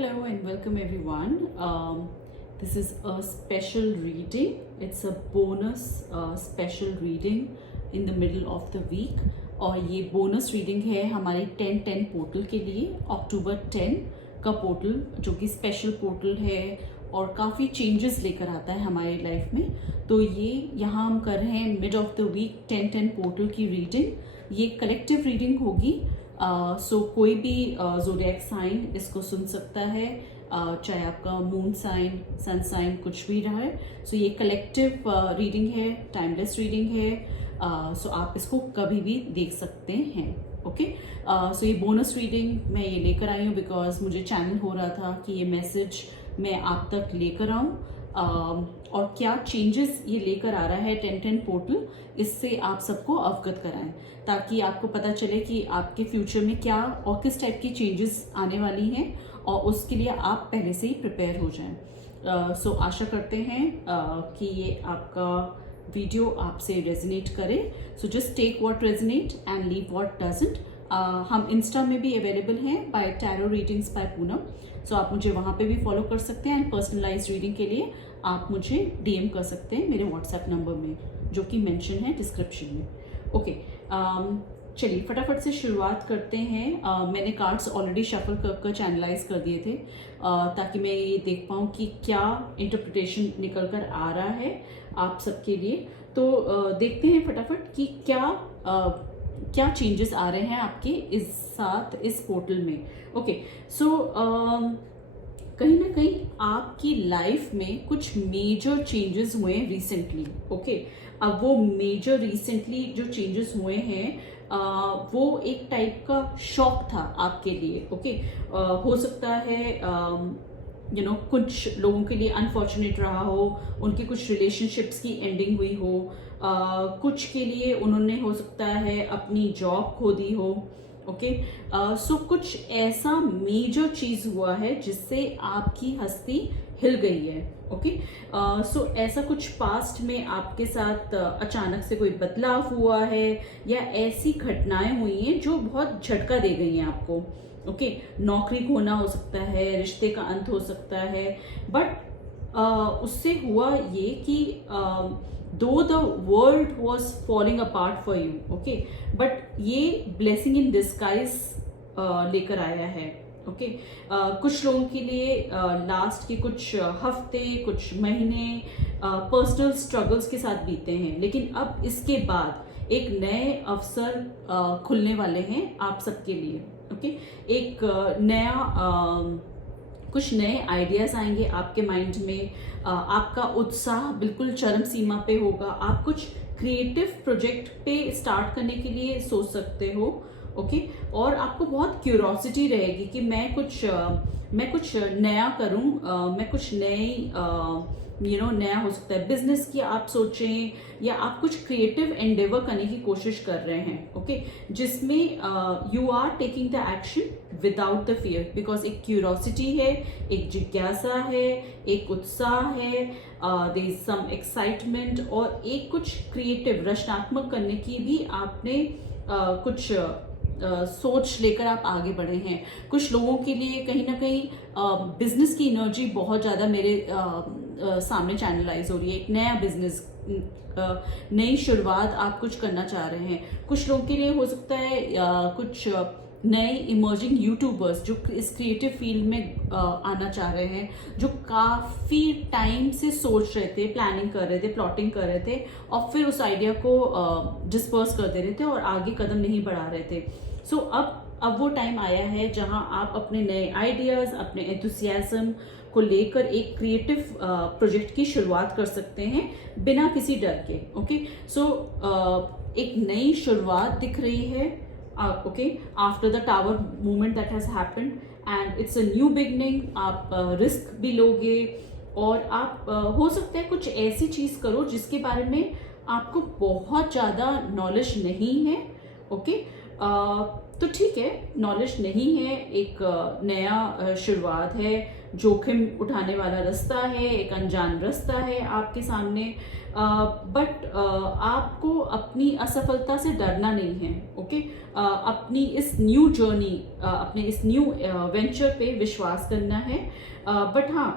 Hello and welcome everyone. This is a special reading. It's a bonus special reading in the middle of the week. और ये bonus reading है हमारी 10-10 portal के लिए, अक्टूबर 10 का portal जो कि स्पेशल पोर्टल है और काफ़ी चेंजेस लेकर आता है हमारी लाइफ में। तो ये यहाँ हम कर रहे हैं mid of the week 10-10 portal की रीडिंग। ये कलेक्टिव रीडिंग होगी। सो कोई भी ज़ोडिएक साइन इसको सुन सकता है, चाहे आपका मून साइन, सन साइन, कुछ भी रहा है। सो ये कलेक्टिव रीडिंग है, टाइमलेस रीडिंग है। सो आप इसको कभी भी देख सकते हैं। ओके, सो ये बोनस रीडिंग मैं ये लेकर आई हूँ बिकॉज मुझे चैनल हो रहा था कि ये मैसेज मैं आप तक लेकर आऊँ और क्या चेंजेस ये लेकर आ रहा है 10-10 पोर्टल, इससे आप सबको अवगत कराएं ताकि आपको पता चले कि आपके फ्यूचर में क्या और किस टाइप की चेंजेस आने वाली हैं और उसके लिए आप पहले से ही प्रिपेयर हो जाएं। सो आशा करते हैं कि ये आपका वीडियो आपसे रेजोनेट करे। So just take what resonate and leave what doesn't. हम इंस्टा में भी अवेलेबल हैं by tarot readings by Poonam. So आप मुझे वहाँ पे भी फॉलो कर सकते हैं एंड पर्सनलाइज रीडिंग के लिए आप मुझे डीएम कर सकते हैं मेरे व्हाट्सएप नंबर में जो कि मेंशन है डिस्क्रिप्शन में। ओके, चलिए फटाफट से शुरुआत करते हैं। मैंने कार्ड्स ऑलरेडी शफल कर चैनलाइज कर दिए थे ताकि मैं ये देख पाऊँ कि क्या इंटरप्रिटेशन निकल कर आ रहा है आप सबके लिए। तो देखते हैं फटाफट कि क्या चेंजेस आ रहे हैं आपके इस पोर्टल में। ओके, सो कहीं ना कहीं आपकी लाइफ में कुछ मेजर चेंजेस हुए हैं रिसेंटली। ओके, अब वो मेजर रिसेंटली जो चेंजेस हुए हैं वो एक टाइप का शॉक था आपके लिए। ओके, हो सकता है कुछ लोगों के लिए अनफॉर्चुनेट रहा हो, उनके कुछ रिलेशनशिप्स की एंडिंग हुई हो, कुछ के लिए उन्होंने हो सकता है अपनी जॉब खो दी हो। ओके, सो कुछ ऐसा मेजर चीज हुआ है जिससे आपकी हस्ती हिल गई है। ओके, सो ऐसा कुछ पास्ट में आपके साथ अचानक से कोई बदलाव हुआ है या ऐसी घटनाएं हुई हैं जो बहुत झटका दे गई हैं आपको। ओके, नौकरी खोना हो सकता है, रिश्ते का अंत हो सकता है, बट उससे हुआ ये कि दो the world was falling apart for you, okay, but ये ब्लेसिंग इन डिस्गाइज लेकर आया है। ओके, कुछ लोगों के लिए लास्ट के कुछ हफ्ते, कुछ महीने पर्सनल स्ट्रगल्स के साथ बीते हैं, लेकिन अब इसके बाद एक नए अवसर खुलने वाले हैं आप सबके लिए। ओके, एक कुछ नए आइडियाज आएंगे आपके माइंड में। आपका उत्साह बिल्कुल चरम सीमा पे होगा। आप कुछ क्रिएटिव प्रोजेक्ट पे स्टार्ट करने के लिए सोच सकते हो। ओके, और आपको बहुत क्यूरोसिटी रहेगी कि मैं कुछ नया करूं, मैं कुछ नई नया हो सकता है बिजनेस की आप सोचें या आप कुछ क्रिएटिव एंडेवर करने की कोशिश कर रहे हैं। ओके, जिसमें you are taking the action without the fear because एक क्यूरोसिटी है, एक जिज्ञासा है, एक उत्साह है, देयर इज सम एक्साइटमेंट और एक कुछ क्रिएटिव रचनात्मक करने की भी आपने कुछ सोच लेकर आप आगे बढ़े हैं। कुछ लोगों के लिए कहीं ना कहीं बिजनेस की एनर्जी बहुत ज़्यादा मेरे सामने चैनलाइज हो रही है। एक नया बिजनेस, नई शुरुआत आप कुछ करना चाह रहे हैं। कुछ लोगों के लिए हो सकता है कुछ नए इमर्जिंग यूट्यूबर्स जो इस क्रिएटिव फील्ड में आना चाह रहे हैं, जो काफ़ी टाइम से सोच रहे थे, प्लानिंग कर रहे थे, प्लॉटिंग कर रहे थे और फिर उस आइडिया को डिस्पर्स कर दे रहे थे और आगे कदम नहीं बढ़ा रहे थे। सो अब वो टाइम आया है जहां आप अपने नए आइडियाज, अपने एंथुसियाज्म को लेकर एक क्रिएटिव प्रोजेक्ट की शुरुआत कर सकते हैं बिना किसी डर के। ओके, सो एक नई शुरुआत दिख रही है। Okay, after the tower movement that has happened and it's a new beginning. आप रिस्क भी लोगे और आप हो सकता है कुछ ऐसी चीज करो जिसके बारे में आपको बहुत ज्यादा नॉलेज नहीं है। ओके, तो ठीक है, नॉलेज नहीं है, एक नया शुरुआत है, जोखिम उठाने वाला रास्ता है, एक अनजान रास्ता है आपके सामने, बट आपको अपनी असफलता से डरना नहीं है। ओके, अपनी इस न्यू जर्नी, अपने इस न्यू वेंचर पे विश्वास करना है। बट हाँ,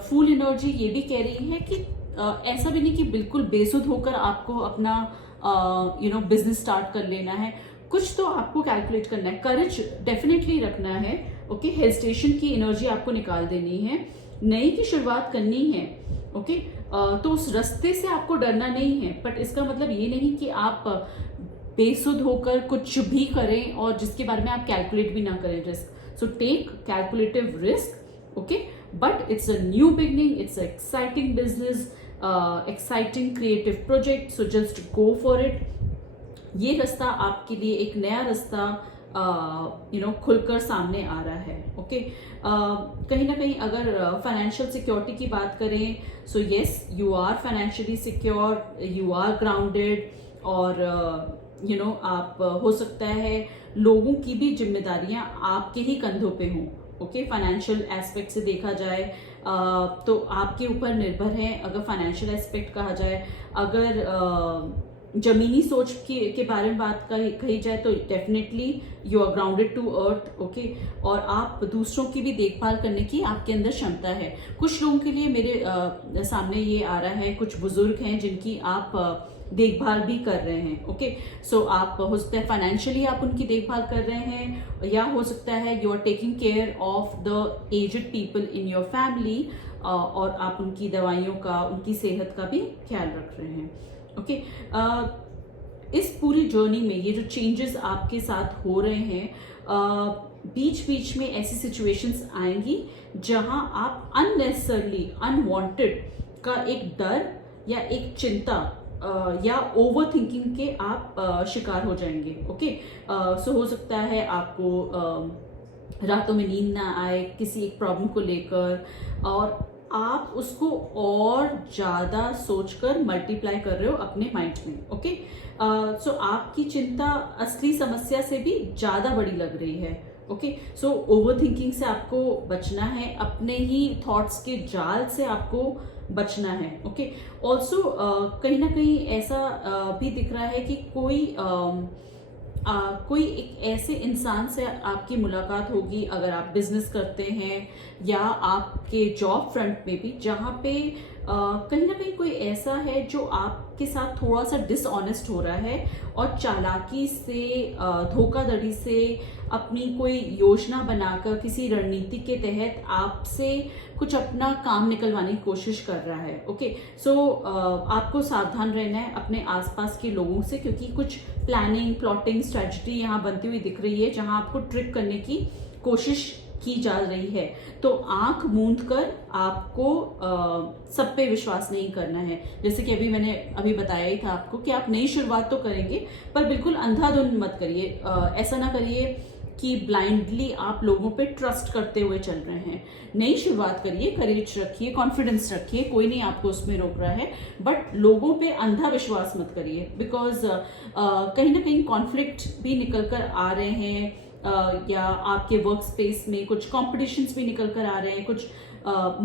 फूल एनर्जी ये भी कह रही है कि ऐसा भी नहीं कि बिल्कुल बेसुध होकर आपको अपना बिजनेस स्टार्ट कर लेना है। कुछ तो आपको कैलकुलेट करना है, करेज डेफिनेटली रखना है। ओके, हेजिटेशन की एनर्जी आपको निकाल देनी है, नई की शुरुआत करनी है। ओके, तो उस रास्ते से आपको डरना नहीं है, बट इसका मतलब ये नहीं कि आप बेसुध होकर कुछ भी करें और जिसके बारे में आप कैलकुलेट भी ना करें risk. So take calculative risk. Okay, but it's a new beginning, it's a exciting business, exciting creative project, so just go for it. ये रास्ता आपके लिए एक नया रास्ता खुलकर सामने आ रहा है। ओके, कहीं ना कहीं अगर फाइनेंशियल सिक्योरिटी की बात करें, so yes, you are financially secure, you are grounded, और आप हो सकता है लोगों की भी जिम्मेदारियां आपके ही कंधों पे हों। ओके, फाइनेंशियल एस्पेक्ट से देखा जाए तो आपके ऊपर निर्भर है। अगर फाइनेंशियल एस्पेक्ट कहा जाए, अगर जमीनी सोच के बारे में बात कही जाए तो definitely you are grounded to earth. Okay, और आप दूसरों की भी देखभाल करने की आपके अंदर क्षमता है। कुछ लोगों के लिए मेरे सामने ये आ रहा है, कुछ बुजुर्ग हैं जिनकी आप देखभाल भी कर रहे हैं। ओके, सो आप हो सकता है फाइनेंशियली आप उनकी देखभाल कर रहे हैं, या हो सकता है you are taking care of the aged people in your family, और आप उनकी दवाइयों का, उनकी सेहत का भी ख्याल रख रहे हैं। ओके, इस पूरी जर्नी में ये जो चेंजेस आपके साथ हो रहे हैं, बीच बीच में ऐसी सिचुएशंस आएंगी जहां आप अननेसेसरली, अनवांटेड का एक डर या एक चिंता या ओवर थिंकिंग के आप शिकार हो जाएंगे। ओके, सो हो सकता है आपको रातों में नींद ना आए किसी एक प्रॉब्लम को लेकर, और आप उसको और ज्यादा सोचकर मल्टीप्लाई कर रहे हो अपने माइंड में। ओके, सो आपकी चिंता असली समस्या से भी ज्यादा बड़ी लग रही है। ओके, सो ओवर थिंकिंग से आपको बचना है, अपने ही थॉट्स के जाल से आपको बचना है। ओके, ऑल्सो कहीं ना कहीं ऐसा भी दिख रहा है कि कोई एक ऐसे इंसान से आपकी मुलाकात होगी, अगर आप बिजनेस करते हैं या आपके जॉब फ्रंट में भी, जहाँ पे कहीं ना कहीं कोई ऐसा है जो आपके साथ थोड़ा सा डिसऑनेस्ट हो रहा है और चालाकी से, धोखाधड़ी से, अपनी कोई योजना बनाकर किसी रणनीति के तहत आपसे कुछ अपना काम निकलवाने की कोशिश कर रहा है। ओके, सो आपको सावधान रहना है अपने आसपास के लोगों से, क्योंकि कुछ प्लानिंग, प्लॉटिंग, स्ट्रेटजी यहाँ बनती हुई दिख रही है जहाँ आपको ट्रिक करने की कोशिश की जा रही है। तो आंख मूंद कर आपको सब पे विश्वास नहीं करना है। जैसे कि मैंने अभी बताया ही था आपको कि आप नई शुरुआत तो करेंगे, पर बिल्कुल अंधाधुंध मत करिए। ऐसा ना करिए कि ब्लाइंडली आप लोगों पे ट्रस्ट करते हुए चल रहे हैं। नई शुरुआत करिए, करेज रखिए, कॉन्फिडेंस रखिए, कोई नहीं आपको उसमें रोक रहा है, बट लोगों पे अंधा विश्वास मत करिए, बिकॉज कहीं ना कहीं कॉन्फ्लिक्ट भी निकल कर आ रहे हैं, या आपके वर्क स्पेस में कुछ कॉम्पिटिशन्स भी निकल कर आ रहे हैं, कुछ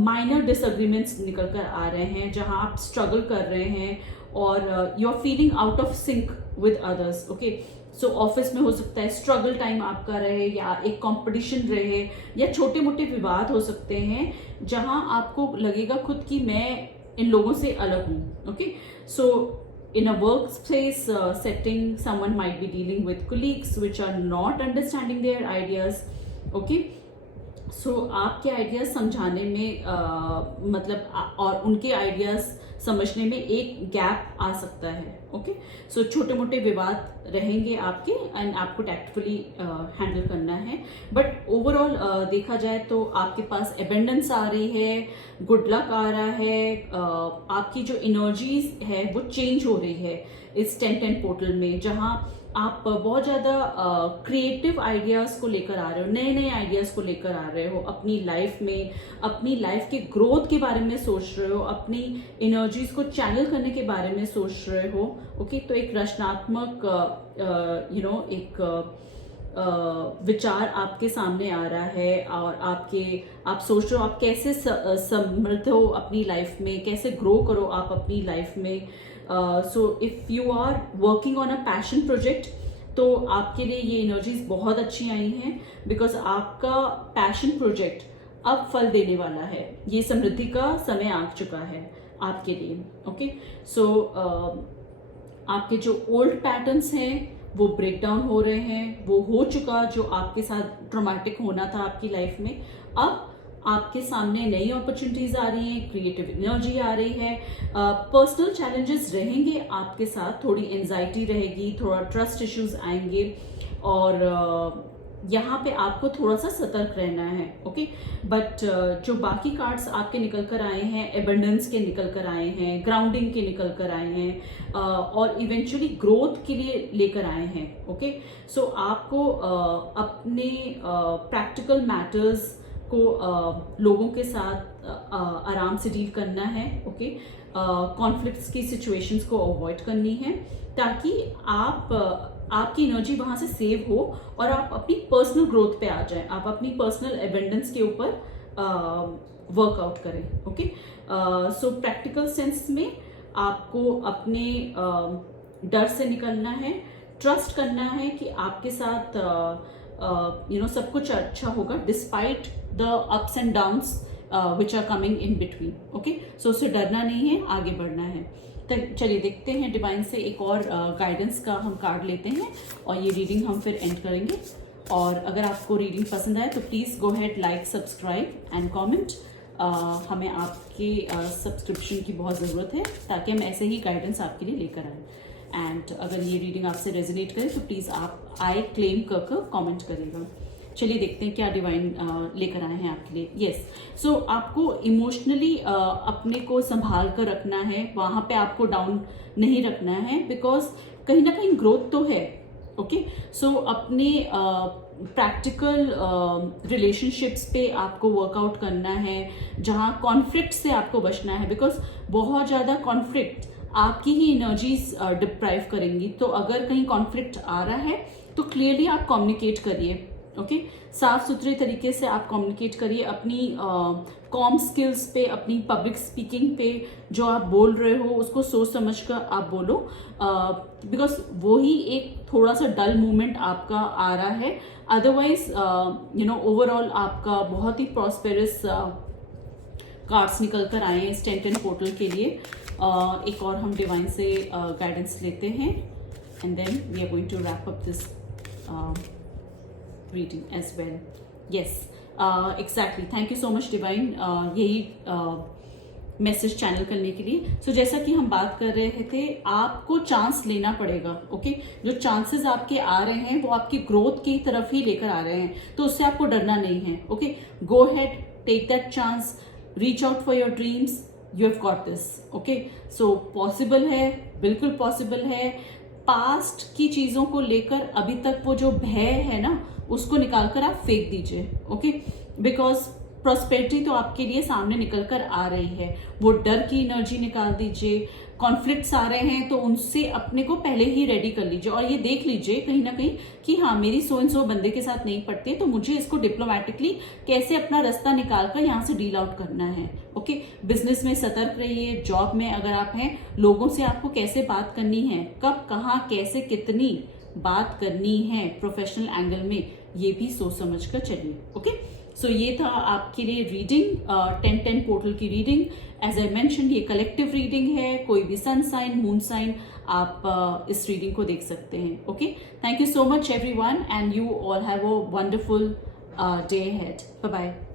माइनर डिसएग्रीमेंट्स निकल कर आ रहे हैं जहां आप स्ट्रगल कर रहे हैं और you are feeling out of sync with others. Okay, so office में हो सकता है स्ट्रगल टाइम आपका रहे, या एक कंपटीशन रहे, या छोटे मोटे विवाद हो सकते हैं जहां आपको लगेगा खुद कि मैं इन लोगों से अलग हूं। Okay, so in a workplace setting, someone might be dealing with colleagues which are not understanding their ideas. Okay, सो आपके आइडियाज समझाने में और उनके आइडियाज समझने में एक गैप आ सकता है। ओके, सो छोटे मोटे विवाद रहेंगे आपके, एंड आपको टैक्टफुली हैंडल करना है। बट ओवरऑल देखा जाए तो आपके पास एबेंडेंस आ रही है, गुड लक आ रहा है, आपकी जो एनर्जीज है वो चेंज हो रही है इस 10-10 पोर्टल में, जहां आप बहुत ज़्यादा क्रिएटिव आइडियाज़ को लेकर आ रहे हो, नए नए आइडियाज़ को लेकर आ रहे हो अपनी लाइफ में, अपनी लाइफ के ग्रोथ के बारे में सोच रहे हो, अपनी एनर्जीज को चैनल करने के बारे में सोच रहे हो। ओके, तो एक रचनात्मक एक विचार आपके सामने आ रहा है और आप सोच रहे हो आप कैसे समृद्ध हो अपनी लाइफ में, कैसे ग्रो करो आप अपनी लाइफ में. So if you are working on a passion project तो आपके लिए ये एनर्जीज बहुत अच्छी आई हैं, बिकॉज आपका पैशन प्रोजेक्ट अब फल देने वाला है. ये समृद्धि का समय आ चुका है आपके लिए. ओके, सो आपके जो ओल्ड पैटर्न्स हैं वो ब्रेक डाउन हो रहे हैं, वो हो चुका जो आपके साथ ट्रॉमेटिक होना था आपकी लाइफ में. अब आपके सामने नई अपॉर्चुनिटीज आ रही हैं, क्रिएटिव एनर्जी आ रही है. पर्सनल चैलेंजेस रहेंगे आपके साथ, थोड़ी एंजाइटी रहेगी, थोड़ा ट्रस्ट इश्यूज आएंगे और यहाँ पे आपको थोड़ा सा सतर्क रहना है. ओके, बट जो बाकी कार्ड्स आपके निकल कर आए हैं, एबंडेंस के निकल कर आए हैं, ग्राउंडिंग के निकल कर आए हैं और इवेंचुअली ग्रोथ के लिए लेकर आए हैं. ओके, सो आपको अपने प्रैक्टिकल मैटर्स को लोगों के साथ आराम से डील करना है. ओके, कॉन्फ्लिक्ट्स की सिचुएशंस को अवॉइड करनी है ताकि आपकी एनर्जी वहां से सेव हो और आप अपनी पर्सनल ग्रोथ पे आ जाएं, आप अपनी पर्सनल एबंडेंस के ऊपर वर्कआउट करें. ओके, सो प्रैक्टिकल सेंस में आपको अपने डर से निकलना है, ट्रस्ट करना है कि आपके साथ सब कुछ अच्छा होगा despite the ups and downs which are coming in between. Okay, so उससे डरना नहीं है, आगे बढ़ना है. तो चलिए देखते हैं डिवाइन से एक और गाइडेंस का हम कार्ड लेते हैं और ये रीडिंग हम फिर एंड करेंगे. और अगर आपको रीडिंग पसंद आए तो please go head, like, subscribe and comment. हमें आपके सब्सक्रिप्शन की बहुत ज़रूरत है ताकि हम ऐसे ही गाइडेंस आपके लिए लेकर आएँ. एंड अगर ये रीडिंग आपसे रेजोनेट करे तो प्लीज़ आप आई क्लेम कर कमेंट करेगा. चलिए देखते हैं क्या डिवाइन लेकर आए हैं आपके लिए. यस, सो आपको इमोशनली अपने को संभाल कर रखना है, वहाँ पे आपको डाउन नहीं रखना है, बिकॉज कहीं ना कहीं ग्रोथ तो है. ओके, सो अपने प्रैक्टिकल रिलेशनशिप्स पे आपको वर्कआउट करना है, जहाँ कॉन्फ्लिक्ट से आपको बचना है, बिकॉज बहुत ज़्यादा कॉन्फ्लिक्ट आपकी ही एनर्जीज डिप्राइव करेंगी. तो अगर कहीं कॉन्फ्लिक्ट आ रहा है तो क्लियरली आप कम्युनिकेट करिए. ओके, साफ सुथरे तरीके से आप कम्युनिकेट करिए. अपनी कॉम स्किल्स पे, अपनी पब्लिक स्पीकिंग पे जो आप बोल रहे हो उसको सोच समझ कर आप बोलो, बिकॉज वो ही एक थोड़ा सा डल मूवमेंट आपका आ रहा है. अदरवाइज ओवरऑल आपका बहुत ही प्रॉस्पेरस कार्ड्स निकल कर आए हैं इस 10-10 पोर्टल के लिए. एक और हम डिवाइन से गाइडेंस लेते हैं and then we are going to wrap up this reading as well. Yes, exactly. Thank you so much divine, यही मैसेज चैनल करने के लिए. सो जैसा कि हम बात कर रहे थे, आपको चांस लेना पड़ेगा. ओके, जो चांसेस आपके आ रहे हैं वो आपकी ग्रोथ की तरफ ही लेकर आ रहे हैं, तो उससे आपको डरना नहीं है. Okay, go ahead, take that chance, reach out for your dreams, you have got this. Okay, so possible है, बिल्कुल पॉसिबल है. पास्ट की चीजों को लेकर अभी तक वो जो भय है ना, उसको निकालकर आप फेंक दीजिए. ओके, बिकॉज प्रॉस्पेरिटी तो आपके लिए सामने निकल कर आ रही है. वो डर की एनर्जी निकाल दीजिए. कॉन्फ्लिक्ट्स आ रहे हैं तो उनसे अपने को पहले ही रेडी कर लीजिए और ये देख लीजिए कहीं ना कहीं कि हाँ, मेरी सो एंड सो बंदे के साथ नहीं पड़ती है, तो मुझे इसको डिप्लोमेटिकली कैसे अपना रास्ता निकाल कर यहाँ से डील आउट करना है. ओके, बिजनेस में सतर्क रहिए. जॉब में अगर आप हैं, लोगों से आपको कैसे बात करनी है, कब, कहाँ, कैसे, कितनी बात करनी है प्रोफेशनल एंगल में, ये भी सोच समझ कर चलिए. ओके, सो ये था आपके लिए रीडिंग, 10-10 पोर्टल की रीडिंग. एज आई मेंशन, ये कलेक्टिव रीडिंग है, कोई भी सन साइन, मून साइन आप इस रीडिंग को देख सकते हैं. Okay, thank you so much everyone and you all have a wonderful day ahead. Bye bye.